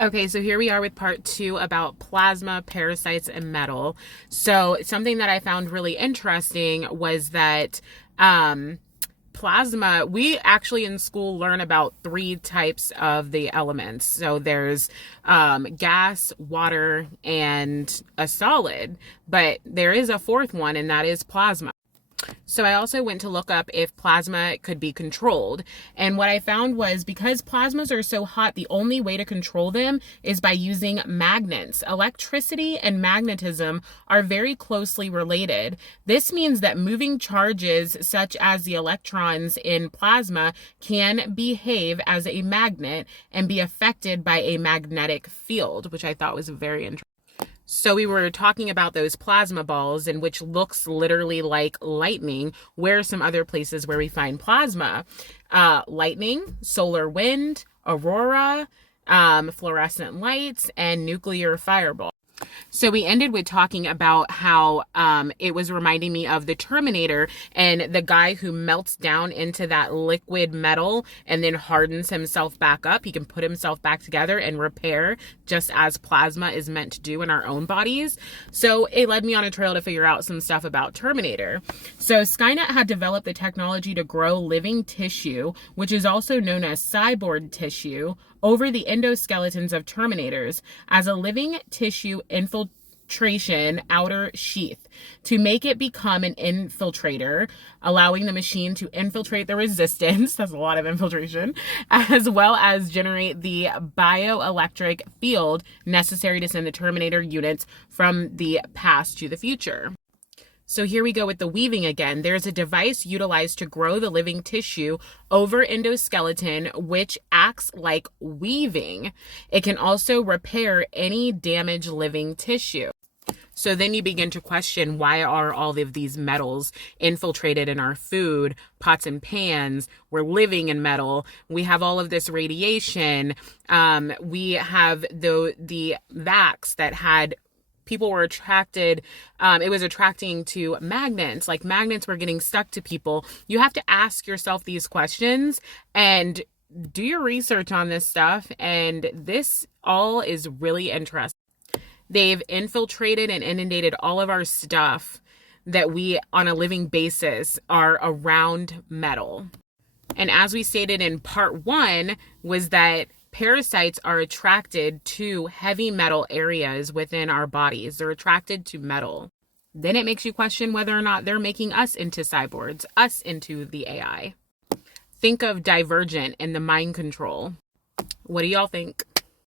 Okay, so here we are with part 2 about plasma, parasites, and metal. So something that I found really interesting was that plasma, we actually in school learn about 3 types of the elements. So there's gas, water, and a solid, but there is a 4th one, and that is plasma. So I also went to look up if plasma could be controlled. And what I found was because plasmas are so hot, the only way to control them is by using magnets. Electricity and magnetism are very closely related. This means that moving charges such as the electrons in plasma can behave as a magnet and be affected by a magnetic field, which I thought was very interesting. So we were talking about those plasma balls, and which looks literally like lightning. Where are some other places where we find plasma? Lightning, solar wind, aurora, fluorescent lights, and nuclear fireball. So we ended with talking about how it was reminding me of the Terminator and the guy who melts down into that liquid metal and then hardens himself back up. He can put himself back together and repair just as plasma is meant to do in our own bodies. So it led me on a trail to figure out some stuff about Terminator. So Skynet had developed the technology to grow living tissue, which is also known as cyborg tissue, over the endoskeletons of Terminators as a living tissue infiltration outer sheath to make it become an infiltrator, allowing the machine to infiltrate the resistance, that's a lot of infiltration, as well as generate the bioelectric field necessary to send the Terminator units from the past to the future. So here we go with the weaving again. There's a device utilized to grow the living tissue over endoskeleton, which acts like weaving. It can also repair any damaged living tissue. So then you begin to question, why are all of these metals infiltrated in our food, pots and pans? We're living in metal. We have all of this radiation. We have the vax that had people were attracted, it was attracting to magnets, like magnets were getting stuck to people. You have to ask yourself these questions and do your research on this stuff. And this all is really interesting. They've infiltrated and inundated all of our stuff that we, on a living basis, are around metal. And as we stated in part 1, was that parasites are attracted to heavy metal areas within our bodies. They're attracted to metal. Then it makes you question whether or not they're making us into cyborgs, us into the AI. Think of Divergent and the mind control. What do y'all think?